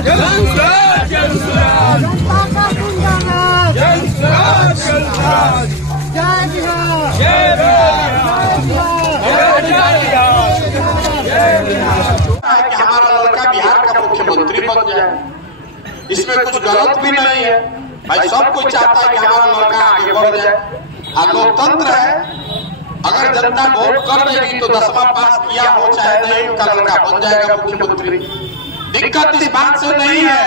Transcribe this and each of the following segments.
हमारा लड़का बिहार का मुख्यमंत्री बन जाए, इसमें कुछ गलत भी नहीं है भाई। सब कोई चाहता है कि हमारा लड़का आगे बढ़ जाए। लोकतंत्र है, अगर जनता वोट कर देगी तो 10वां पास किया हो चाहे नहीं, उनका लड़का बन जाएगा मुख्यमंत्री। दिक्कत इस बात से नहीं है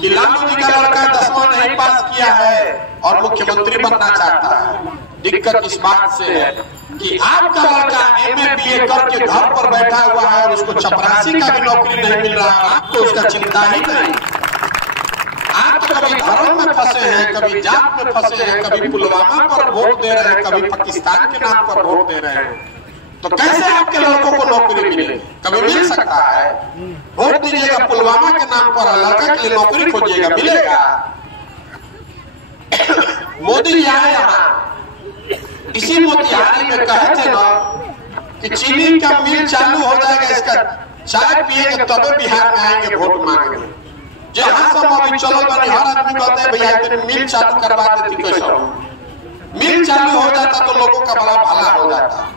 कि लालू जी का लड़का 10वां नहीं पास किया है और मुख्यमंत्री बनना चाहता है। दिक्कत इस बात से है कि आपका लड़का MA BA करके घर पर बैठा हुआ है और उसको चपरासी का भी नौकरी नहीं मिल रहा है। आपको उसका चिंता ही नहीं। आप तो कभी धर्म में फंसे हैं, कभी जात में फंसे हैं, कभी पुलवामा पर वोट दे रहे हैं, कभी पाकिस्तान के नाम पर वोट दे रहे हैं। तो कैसे आपके लड़कों को नौकरी मिलेगी? कभी मिल सकता है? वोट दीजिएगा पुलवामा के नाम पर, लड़का के लिए नौकरी खोजिएगा, मिलेगा? मोदी जी आए यहाँ, इसी मोतिहारी में कहे थे ना कि चीनी का मिल चालू हो जाएगा, इसका चाय पिएंगे तबे बिहार में आएंगे वोट मांगेंगे। जहां सब अभी चलो बनी, हर आदमी कहते हैं भैया इतने मिल चालू करवा देती, कैसे मिल चालू हो जाता तो लोगों का बड़ा भला हो जाता।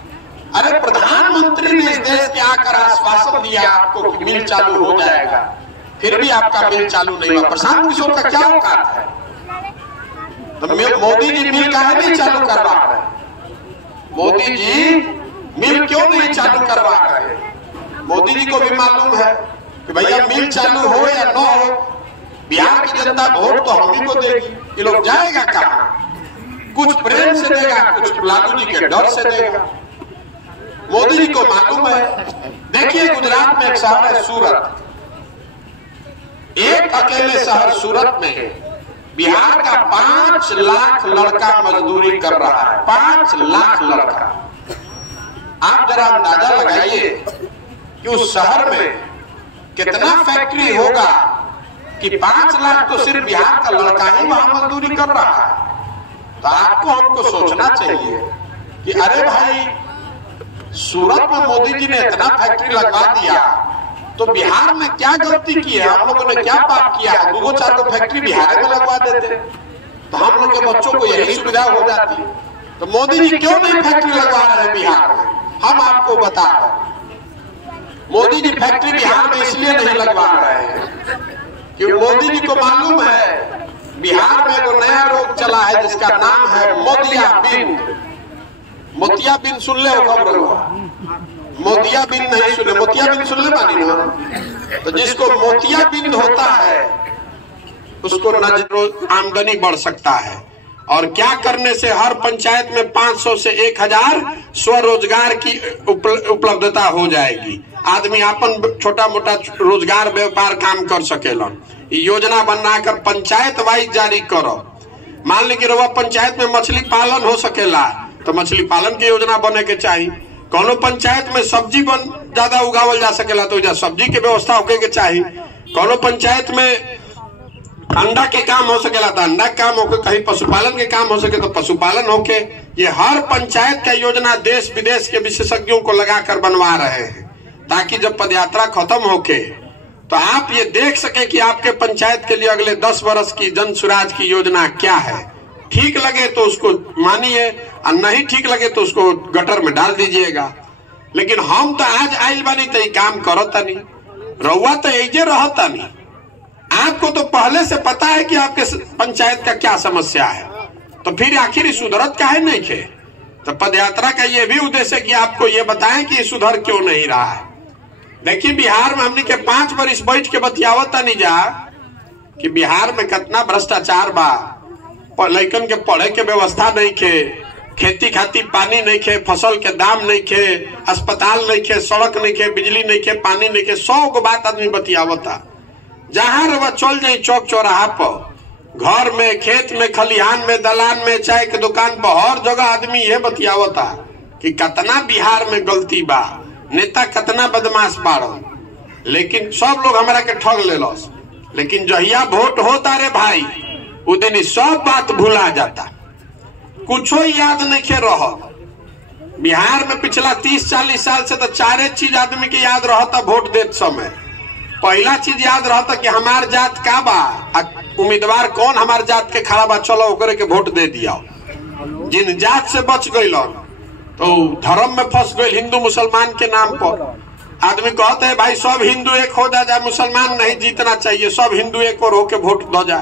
अरे प्रधानमंत्री ने इस देश के आकर आश्वासन दिया आपको कि मिल चालू हो जाएगा, फिर भी आपका मिल चालू नहीं हुआ। प्रशांत किशोर का क्या औकात है? तो मोदी जी मिल काहे नहीं चालू करवा रहे? मोदी जी मिल क्यों नहीं चालू करवा रहे? मोदी जी को भी मालूम है कि भैया मिल चालू हो या न हो, बिहार की जनता वोट तो हम ही को देगी। ये लोग जाएगा कहाँ? कुछ प्रेम से देगा, कुछ लालू जी के डर से देगा। मोदी जी को मालूम है। देखिए गुजरात में एक शहर है सूरत, एक अकेले शहर सूरत में बिहार का 5 लाख लड़का मजदूरी कर रहा है। 5 लाख लड़का। आप जरा अंदाजा लगाइए कि उस शहर में कितना फैक्ट्री होगा कि 5 लाख तो सिर्फ बिहार का लड़का ही वहां मजदूरी कर रहा है। तो आपको हमको सोचना चाहिए कि अरे भाई, सूरत में मोदी जी ने इतना फैक्ट्री लगवा दिया तो बिहार में क्या गलती की है? हम लोगों ने क्या पाप किया है? 2-4 फैक्ट्री बिहार में लगवा देते तो हम लोग के बच्चों को यही सुविधा हो जाती। तो मोदी जी क्यों नहीं फैक्ट्री लगवा रहे हैं बिहार में? हम आपको बता रहे हैं, मोदी जी फैक्ट्री बिहार में इसलिए नहीं लगवा रहे हैं कि मोदी जी को मालूम है बिहार में वो नया रोग चला है जिसका नाम है मोतियाबिंद। मोतियाबिंद सुन ले खबर हो? मोतियाबिंद नहीं सुने? मोतियाबिंद सुन ले मानी ना? तो जिसको मोतियाबिंद होता है उसको नजर आमदनी बढ़ सकता है। और क्या करने से हर पंचायत में 500 से 1000 स्वरोजगार की उपलब्धता हो जाएगी। आदमी अपन छोटा मोटा रोजगार व्यापार काम कर सकेला। योजना बनाकर पंचायत वाइज जारी करो। मान ली कि रवा पंचायत में मछली पालन हो सकेला तो मछली पालन की योजना बने के चाहिए। कोनो पंचायत में सब्जी ज्यादा उगावल जा सकेला तो सब्जी के व्यवस्था होके के चाहिए। कोनो पंचायत में अंडा के काम हो सकेला तो अंडा काम होके, कहीं पशुपालन के काम हो सके तो पशुपालन होके। ये हर पंचायत का योजना देश विदेश के विशेषज्ञों को लगाकर बनवा रहे हैं ताकि जब पदयात्रा खत्म होके तो आप ये देख सके कि आपके पंचायत के लिए अगले 10 वर्ष की जन सुराज की योजना क्या है। ठीक लगे तो उसको मानिए और नहीं ठीक लगे तो उसको गटर में डाल दीजिएगा। लेकिन हम तो आज आइल बानी तो ये काम करता नहीं, रउआ तो ऐजे रहता नहीं। आपको तो पहले से पता है कि आपके पंचायत का क्या समस्या है, तो फिर आखिर सुधरत काहे नहीं थे? तो पदयात्रा का ये भी उद्देश्य है कि आपको ये बताएं कि सुधर क्यों नहीं रहा है। देखिए बिहार में हमने के 5 वर्ष बैठ के बतियावता नहीं जा कि बिहार में कितना भ्रष्टाचार बा, लड़कन के पढ़े के व्यवस्था नहीं खे, खेती खाती पानी नहीं खे, फसल के दाम नहीं खे, अस्पताल नहीं खे, सड़क नहीं खे, बिजली नहीं खे, पानी नहीं खे। 100 गो बात आदमी बतियावता। जहां रवा चल जाए चौक चौराहा पर, घर में, खेत में, खलिहान में, दलान में, चाय के दुकान पर, हर जगह आदमी ये बतियावता कि कितना बिहार में गलती बा, नेता कितना बदमाश बाड़ो। लेकिन सब लोग हमारा के ठग ले लो। लेकिन जहिया वोट होता रे भाई उ दिन सब बात भूला जाता, कुछो याद नहीं खे रह। बिहार में पिछला 30-40 साल से तो 4 चीज आदमी के याद रहता वोट देते समय। पहला चीज याद रहता कि हमार जात का बा, उम्मीदवार कौन हमार जात के खड़ा बा, चलो ओकरे के वोट दे दिया। जिन जात से बच गई तो धर्म में फंस गई हिंदू मुसलमान के नाम पर। आदमी कहते हैं भाई सब हिंदू एक हो जाए, मुसलमान नहीं जीतना चाहिए, सब हिंदू एक और होके वोट दो जा।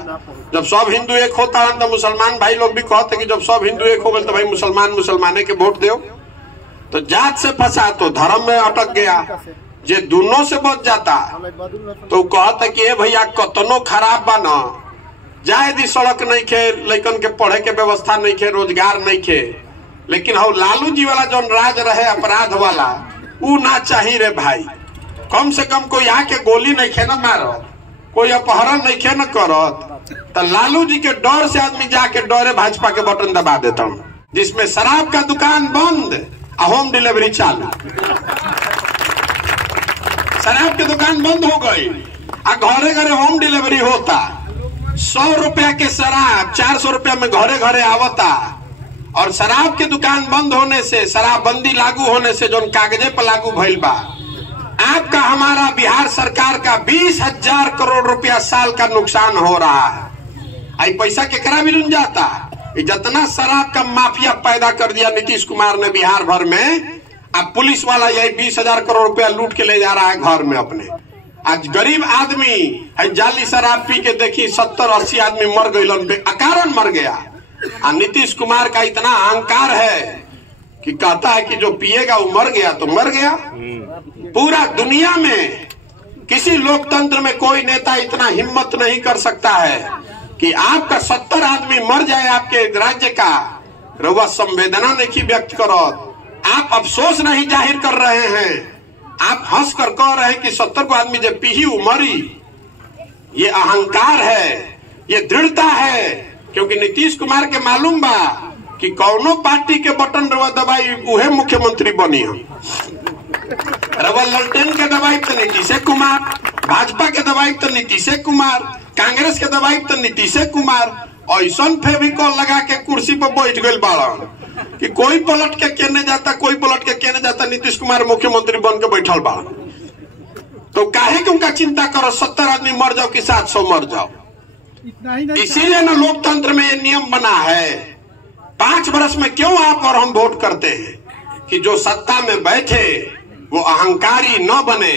जब सब हिंदू एक होता है तो मुसलमान भाई लोग भी कहते कि जब सब हिंदू एक हो गए तो भाई मुसलमान मुसलमाने के वोट दो। तो जात से फंसा तो धर्म में अटक गया। जे दोनों से बच जाता तो कहता कि भैया कतनो खराब बा न जाए दी, सड़क नहीं खे, लड़कन के पढ़े के व्यवस्था नहीं खे, रोजगार नहीं खे, लेकिन हो लालू जी वाला जो राज रहे अपराध वाला ऊ ना चाहिए रे भाई। कम से कम कोई आके गोली नहीं खे न मारत, कोई अपहरण नहीं खे न करत, तो लालू जी के डर से आदमी जाके डरे भाजपा के बटन दबा देता हूँ, जिसमें शराब का दुकान बंद और होम डिलीवरी चालू। शराब की दुकान बंद हो गई और घरे घरे होम डिलीवरी होता। 100 रुपया के शराब 400 रुपया में घरे घरे आवता। और शराब की दुकान बंद होने से, शराबबंदी लागू होने से जो कागजे पर लागू भइल बा, आपका हमारा बिहार सरकार का 20,000 करोड़ रुपया साल का नुकसान हो रहा है। आई पैसा केकरा भी रुन जाता। जितना शराब का माफिया पैदा कर दिया नीतीश कुमार ने बिहार भर में, अब पुलिस वाला यही 20,000 करोड़ रुपया लूट के ले जा रहा है घर में अपने। आज गरीब आदमी जाली शराब पी के देखी 70-80 आदमी मर गए, अकारण मर गया। और नीतीश कुमार का इतना अहंकार है कि कहता है कि जो पिएगा वो मर गया तो मर गया। पूरा दुनिया में किसी लोकतंत्र में कोई नेता इतना हिम्मत नहीं कर सकता है कि आपका 70 आदमी मर जाए आपके राज्य का, रउआ संवेदना नहीं व्यक्त करो, आप अफसोस नहीं जाहिर कर रहे हैं, आप हंस कर कह रहे हैं कि 70 को आदमी जब पी ही मरी। ये अहंकार है, ये दृढ़ता है, क्योंकि नीतीश कुमार के मालूम बा कि कौनो पार्टी के बटन रवा दबाई उहे मुख्यमंत्री बनी हम। रवा ललटेन के दबाई तो नीतीश कुमार, भाजपा के दबाई तो नीतीश कुमार, कांग्रेस के दबाई तो नीतीश कुमार। ऐसा फेविकॉल लगा के कुर्सी पर बैठ गए बाड़न कि कोई पलट के केने जाता, कोई पलट के केने जाता, नीतीश कुमार मुख्यमंत्री बन के बैठल बा। तो काहे कि उनका चिंता करो 70 आदमी मर जाओ कि 700 मर जाओ। इसीलिए ना लोकतंत्र में ये नियम बना है। 5 वर्ष में क्यों आप और हम वोट करते हैं कि जो सत्ता में बैठे वो अहंकारी न बने,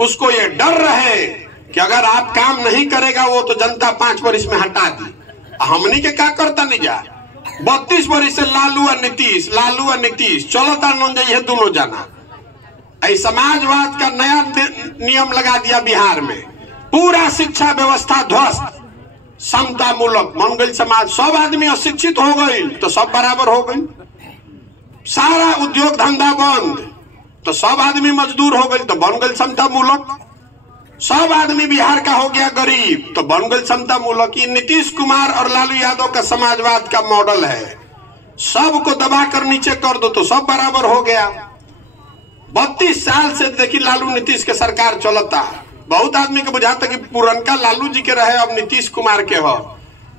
उसको ये डर रहे कि अगर आप काम नहीं करेगा वो तो जनता 5 वर्ष में हटा दी। हमनी के क्या करता नहीं जा 32 वर्ष से लालू और नीतीश चलता न जाइए दोनों जाना। ऐसा समाजवाद का नया नियम लगा दिया बिहार में, पूरा शिक्षा व्यवस्था ध्वस्त, समता मूलक बन गई समाज। सब आदमी अशिक्षित हो गई तो सब बराबर हो गई, सारा उद्योग धंधा बंद तो सब आदमी मजदूर हो गई तो बन गई समता मूलक। सब आदमी बिहार का हो गया गरीब तो बन गई समता मूलक। ये नीतीश कुमार और लालू यादव का समाजवाद का मॉडल है। सबको दबाकर नीचे कर दो तो सब बराबर हो गया। 32 साल से देखी लालू नीतीश के सरकार चलता। बहुत आदमी को बुझाता कि पुरनका लालू जी के रहे अब नीतीश कुमार के हो।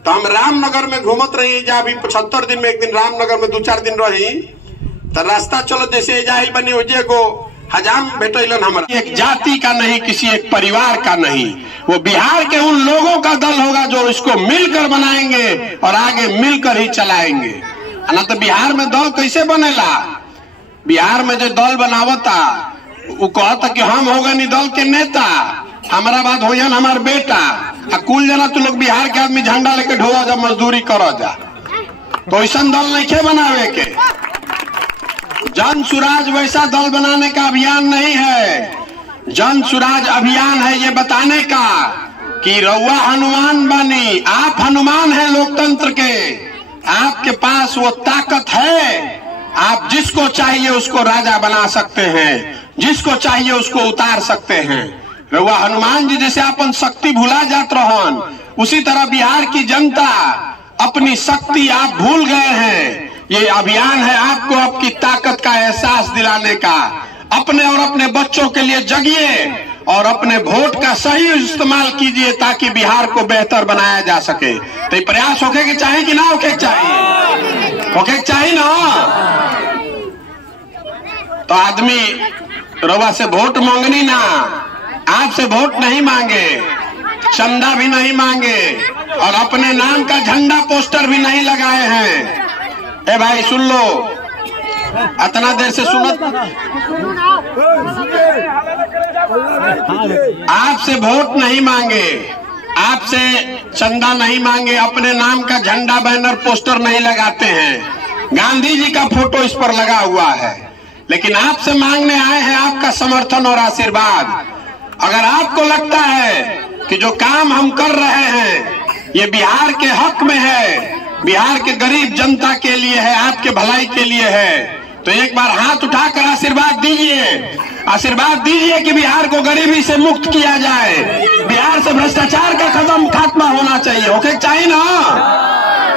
तो हम रामनगर में घूमत रही, जा अभी 75 दिन में एक दिन रामनगर में 2-4 दिन रही तो रास्ता चलो जैसे जाहिल बनी हो जे गो हजाम बेटैलन। हमारा एक जाति का नहीं, किसी एक परिवार का नहीं, वो बिहार के उन लोगों का दल होगा जो इसको मिलकर बनाएंगे और आगे मिलकर ही चलाएंगे। ना तो बिहार में दल कैसे बनेला? बिहार में जो दल बनावता वो कहता कि हम हो गए दल के नेता, हमारा बात हो जान हमार बेटा, कुल जना तू लोग बिहार के आदमी झंडा लेके ढोआ जा, मजदूरी करो जा। तो ऐसा दल नहीं खे बनावे के। जन सुराज वैसा दल बनाने का अभियान नहीं है। जन सुराज अभियान है ये बताने का कि रउआ हनुमान बनी, आप हनुमान हैं लोकतंत्र के, आपके पास वो ताकत है, आप जिसको चाहिए उसको राजा बना सकते हैं, जिसको चाहिए उसको उतार सकते हैं। रउआ हनुमान जी जैसे अपन शक्ति भुला जात रहन, उसी तरह बिहार की जनता अपनी शक्ति आप भूल गए हैं। ये अभियान है आपको आपकी ताकत का एहसास दिलाने का। अपने और अपने बच्चों के लिए जगिए और अपने वोट का सही इस्तेमाल कीजिए ताकि बिहार को बेहतर बनाया जा सके। तो ये प्रयास होके कि चाहिए कि ना होके चाहिए? होके चाहिए ना। तो आदमी रवा से वोट मांगनी ना, आपसे वोट नहीं मांगे, चंदा भी नहीं मांगे और अपने नाम का झंडा पोस्टर भी नहीं लगाए हैं। ए भाई सुन लो, इतना देर से सुनत, आपसे वोट नहीं मांगे, आपसे चंदा नहीं मांगे, अपने नाम का झंडा बैनर पोस्टर नहीं लगाते हैं, गांधी जी का फोटो इस पर लगा हुआ है, लेकिन आपसे मांगने आए हैं आपका समर्थन और आशीर्वाद। अगर आपको लगता है कि जो काम हम कर रहे हैं ये बिहार के हक में है, बिहार के गरीब जनता के लिए है, आपके भलाई के लिए है, तो एक बार हाथ उठाकर आशीर्वाद दीजिए, आशीर्वाद दीजिए कि बिहार को गरीबी से मुक्त किया जाए, बिहार से भ्रष्टाचार का खात्मा होना चाहिए, ओके चाहिए ना?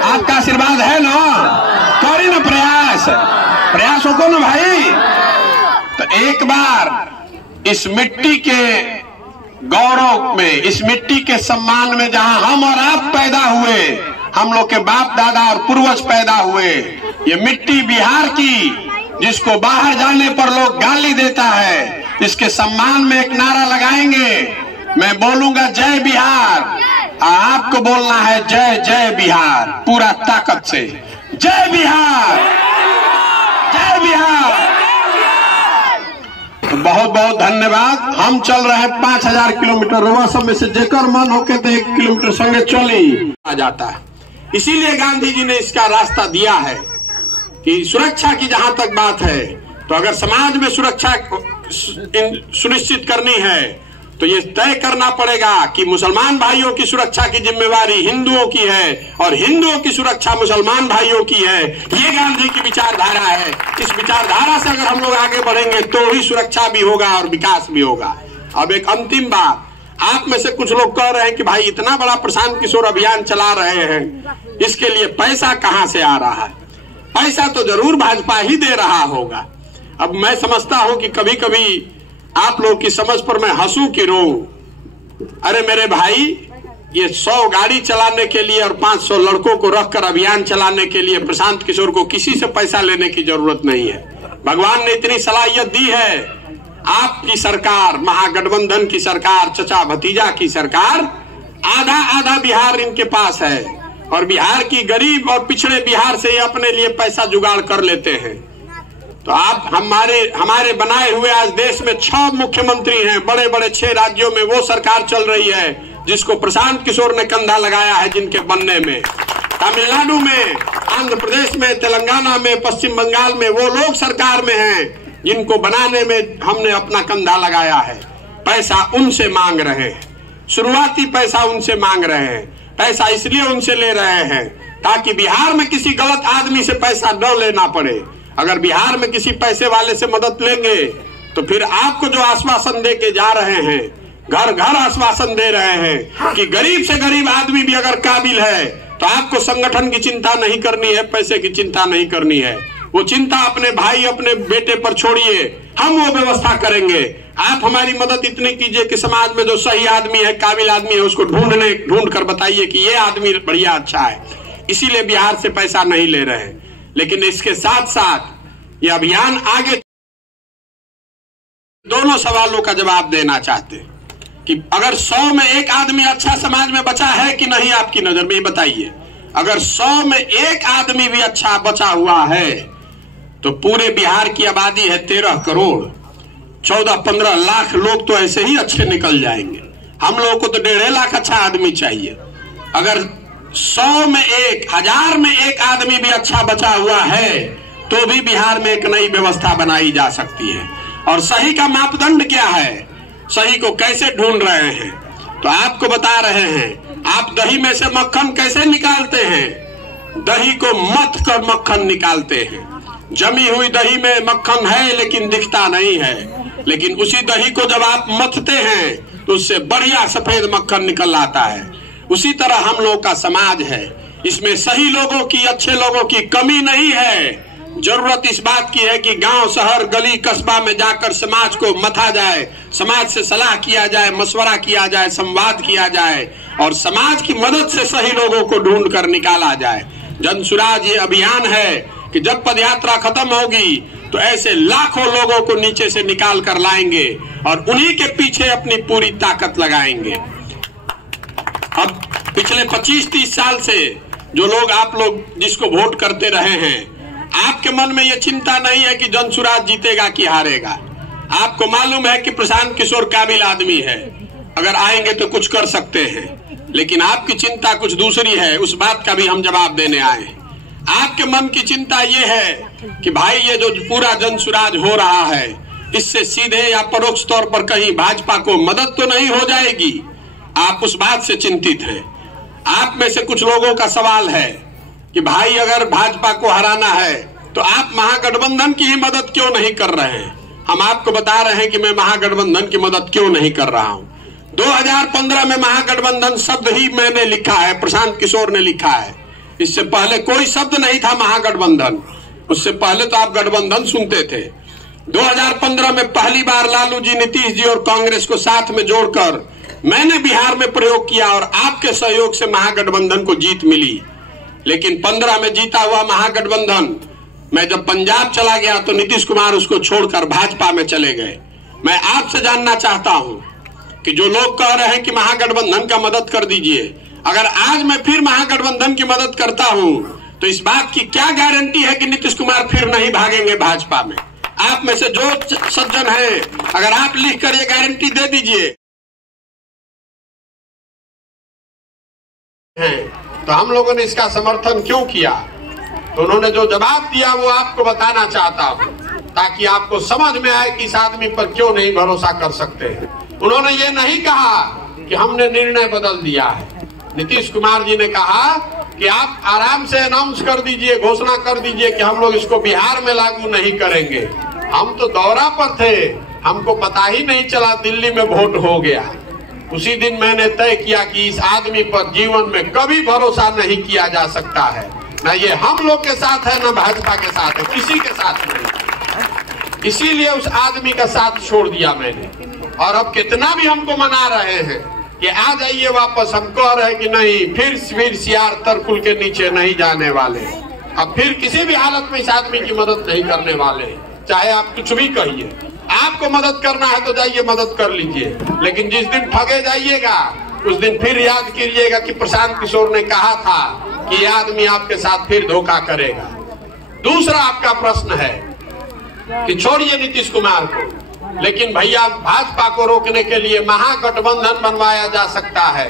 आपका आशीर्वाद है ना? करें ना प्रयास हो को ना भाई। तो एक बार इस मिट्टी के गौरव में, इस मिट्टी के सम्मान में जहां हम और आप पैदा हुए, हम लोग के बाप दादा और पूर्वज पैदा हुए, ये मिट्टी बिहार की जिसको बाहर जाने पर लोग गाली देता है, इसके सम्मान में एक नारा लगाएंगे। मैं बोलूंगा जय बिहार, आपको बोलना है जय जय बिहार, पूरा ताकत से जय बिहार, जय बिहार। तो बहुत बहुत धन्यवाद। हम चल रहे हैं 5000 किलोमीटर, रोवा सब में से जेकर मन होके तो 1 किलोमीटर संगे चली आ जाता है। इसीलिए गांधी जी ने इसका रास्ता दिया है कि सुरक्षा की जहां तक बात है, तो अगर समाज में सुरक्षा सुनिश्चित करनी है तो ये तय करना पड़ेगा कि मुसलमान भाइयों की सुरक्षा की जिम्मेवारी हिंदुओं की है और हिंदुओं की सुरक्षा मुसलमान भाइयों की है। ये गांधी की विचारधारा है। इस विचारधारा से अगर हम लोग आगे बढ़ेंगे तो ही सुरक्षा भी होगा और विकास भी होगा। अब एक अंतिम बात, आप में से कुछ लोग कह रहे हैं कि भाई इतना बड़ा प्रशांत किशोर अभियान चला रहे हैं, इसके लिए पैसा कहां से आ रहा है? पैसा तो जरूर भाजपा ही दे रहा होगा। अब मैं समझता हूं कि कभी कभी आप लोग की समझ पर मैं हंसू कि रो। अरे मेरे भाई, ये 100 गाड़ी चलाने के लिए और 500 लड़कों को रखकर अभियान चलाने के लिए प्रशांत किशोर को किसी से पैसा लेने की जरूरत नहीं है। भगवान ने इतनी सलाहियत दी है। आपकी सरकार, महागठबंधन की सरकार, चचा भतीजा की सरकार, आधा आधा बिहार इनके पास है और बिहार की गरीब और पिछड़े बिहार से अपने लिए पैसा जुगाड़ कर लेते हैं। तो आप हमारे बनाए हुए आज देश में 6 मुख्यमंत्री हैं, बड़े बड़े 6 राज्यों में वो सरकार चल रही है जिसको प्रशांत किशोर ने कंधा लगाया है, जिनके बनने में तमिलनाडु में, आंध्र प्रदेश में, तेलंगाना में, पश्चिम बंगाल में वो लोग सरकार में हैं जिनको बनाने में हमने अपना कंधा लगाया है। पैसा उनसे मांग रहे हैं, शुरुआती पैसा उनसे मांग रहे हैं। पैसा इसलिए उनसे ले रहे हैं ताकि बिहार में किसी गलत आदमी से पैसा न लेना पड़े। अगर बिहार में किसी पैसे वाले से मदद लेंगे तो फिर आपको जो आश्वासन दे के जा रहे हैं, घर घर आश्वासन दे रहे हैं कि गरीब से गरीब आदमी भी अगर काबिल है तो आपको संगठन की चिंता नहीं करनी है, पैसे की चिंता नहीं करनी है। वो चिंता अपने भाई, अपने बेटे पर छोड़िए, हम वो व्यवस्था करेंगे। आप हमारी मदद इतनी कीजिए कि समाज में जो सही आदमी है, काबिल आदमी है, उसको ढूंढ कर बताइए कि ये आदमी बढ़िया अच्छा है। इसीलिए बिहार से पैसा नहीं ले रहे हैं। लेकिन इसके साथ साथ ये अभियान आगे दोनों सवालों का जवाब देना चाहते कि अगर 100 में 1 आदमी अच्छा समाज में बचा है कि नहीं, आपकी नजर में बताइए। अगर 100 में 1 आदमी भी अच्छा बचा हुआ है तो पूरे बिहार की आबादी है 13 करोड़, 14-15 लाख लोग तो ऐसे ही अच्छे निकल जाएंगे। हम लोगों को तो 1.5 लाख अच्छा आदमी चाहिए। अगर 100 में 1, 1000 में 1 आदमी भी अच्छा बचा हुआ है तो भी बिहार में एक नई व्यवस्था बनाई जा सकती है। और सही का मापदंड क्या है, सही को कैसे ढूंढ रहे हैं, तो आपको बता रहे हैं। आप दही में से मक्खन कैसे निकालते हैं? दही को मथ कर मक्खन निकालते हैं। जमी हुई दही में मक्खन है लेकिन दिखता नहीं है, लेकिन उसी दही को जब आप मथते हैं तो उससे बढ़िया सफेद मक्खन निकल आता है। उसी तरह हम लोग का समाज है, इसमें सही लोगों की, अच्छे लोगों की कमी नहीं है। जरूरत इस बात की है कि गांव, शहर, गली, कस्बा में जाकर समाज को मथा जाए, समाज से सलाह किया जाए, मशवरा किया जाए, संवाद किया जाए और समाज की मदद से सही लोगों को ढूंढ कर निकाला जाए। जनसुराज ये अभियान है कि जब पदयात्रा खत्म होगी तो ऐसे लाखों लोगों को नीचे से निकाल कर लाएंगे और उन्हीं के पीछे अपनी पूरी ताकत लगाएंगे। अब पिछले 25-30 साल से जो लोग, आप लोग जिसको वोट करते रहे हैं, आपके मन में यह चिंता नहीं है कि जनसुराज जीतेगा कि हारेगा। आपको मालूम है कि प्रशांत किशोर काबिल आदमी है, अगर आएंगे तो कुछ कर सकते हैं। लेकिन आपकी चिंता कुछ दूसरी है, उस बात का भी हम जवाब देने आए। आपके मन की चिंता ये है कि भाई ये जो पूरा जनसुराज हो रहा है, इससे सीधे या परोक्ष तौर पर कहीं भाजपा को मदद तो नहीं हो जाएगी। आप उस बात से चिंतित हैं। आप में से कुछ लोगों का सवाल है कि भाई अगर भाजपा को हराना है तो आप महागठबंधन की ही मदद क्यों नहीं कर रहे हैं। हम आपको बता रहे हैं कि मैं महागठबंधन की मदद क्यों नहीं कर रहा हूं। 2015 में महागठबंधन शब्द ही मैंने लिखा है, प्रशांत किशोर ने लिखा है। इससे पहले कोई शब्द नहीं था महागठबंधन। उससे पहले तो आप गठबंधन सुनते थे। 2015 में पहली बार लालू जी, नीतीश जी और कांग्रेस को साथ में जोड़कर मैंने बिहार में प्रयोग किया और आपके सहयोग से महागठबंधन को जीत मिली। लेकिन 15 में जीता हुआ महागठबंधन, मैं जब पंजाब चला गया तो नीतीश कुमार उसको छोड़कर भाजपा में चले गए। मैं आपसे जानना चाहता हूं कि जो लोग कह रहे हैं कि महागठबंधन का मदद कर दीजिए, अगर आज मैं फिर महागठबंधन की मदद करता हूं तो इस बात की क्या गारंटी है कि नीतीश कुमार फिर नहीं भागेंगे भाजपा में। आप में से जो सज्जन हैं, अगर आप लिखकर ये गारंटी दे दीजिए तो हम लोगों ने इसका समर्थन क्यों किया। तो उन्होंने जो जवाब दिया वो आपको बताना चाहता हूं, ताकि आपको समझ में आए कि इस आदमी पर क्यों नहीं भरोसा कर सकते हैं। उन्होंने ये नहीं कहा कि हमने निर्णय बदल दिया है। नीतीश कुमार जी ने कहा कि आप आराम से अनाउंस कर दीजिए, घोषणा कर दीजिए कि हम लोग इसको बिहार में लागू नहीं करेंगे। हम तो दौरा पर थे, हमको पता ही नहीं चला दिल्ली में वोट हो गया। उसी दिन मैंने तय किया कि इस आदमी पर जीवन में कभी भरोसा नहीं किया जा सकता है। ना ये हम लोग के साथ है, ना भाजपा के साथ है, किसी के साथ नहीं। इसीलिए उस आदमी का साथ छोड़ दिया मैंने। और अब कितना भी हमको मना रहे हैं कि आ जाइए वापस, हम कह रहे हैं कि नहीं, फिर सियार तरकुल के नीचे नहीं जाने वाले। अब फिर किसी भी हालत में इस आदमी की मदद नहीं करने वाले, चाहे आप कुछ भी कहिए। आपको मदद करना है तो जाइए मदद कर लीजिए, लेकिन जिस दिन ठगे जाइएगा उस दिन फिर याद कीजिएगा कि प्रशांत किशोर ने कहा था कि यह आदमी आपके साथ फिर धोखा करेगा। दूसरा आपका प्रश्न है कि छोड़िए नीतीश कुमार को, लेकिन भैया भाजपा को रोकने के लिए महागठबंधन बनवाया जा सकता है।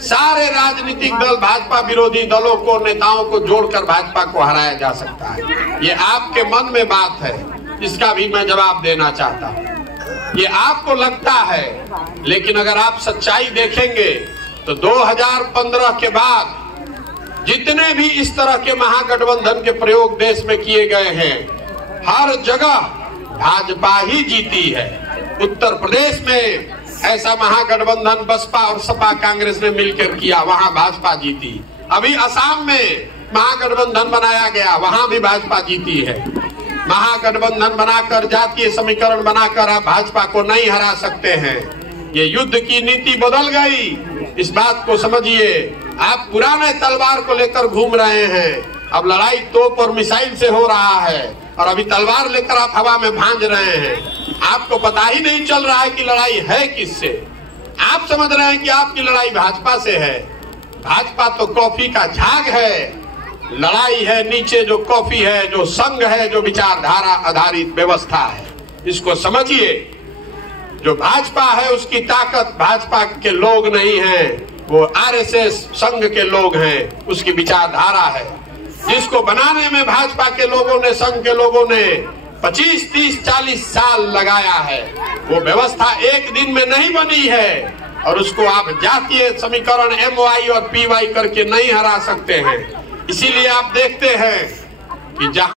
सारे राजनीतिक दल, भाजपा विरोधी दलों को, नेताओं को जोड़कर भाजपा को हराया जा सकता है। ये आपके मन में बात है, इसका भी मैं जवाब देना चाहता हूँ। ये आपको लगता है, लेकिन अगर आप सच्चाई देखेंगे तो 2015 के बाद जितने भी इस तरह के महागठबंधन के प्रयोग देश में किए गए हैं, हर जगह भाजपा ही जीती है। उत्तर प्रदेश में ऐसा महागठबंधन बसपा और सपा कांग्रेस ने मिलकर किया, वहां भाजपा जीती। अभी असम में महागठबंधन बनाया गया, वहां भी भाजपा जीती है। महागठबंधन बनाकर, जातीय समीकरण बनाकर आप भाजपा को नहीं हरा सकते हैं। ये युद्ध की नीति बदल गई, इस बात को समझिए। आप पुराने तलवार को लेकर घूम रहे हैं, अब लड़ाई तोप और मिसाइल से हो रहा है, और अभी तलवार लेकर आप हवा में भांज रहे हैं। आपको पता ही नहीं चल रहा है कि लड़ाई है किससे। आप समझ रहे हैं कि आपकी लड़ाई भाजपा से है। भाजपा तो कॉफी का झाग है, लड़ाई है नीचे जो कॉफी है, जो संघ है, जो विचारधारा आधारित व्यवस्था है। इसको समझिए। जो भाजपा है उसकी ताकत भाजपा के लोग नहीं है, वो आरएसएस संघ के लोग हैं, उसकी विचारधारा है। जिसको बनाने में भाजपा के लोगों ने, संघ के लोगों ने 25, 30, 40 साल लगाया है। वो व्यवस्था एक दिन में नहीं बनी है, और उसको आप जातीय समीकरण MY और PY करके नहीं हरा सकते हैं। इसीलिए आप देखते हैं कि जहां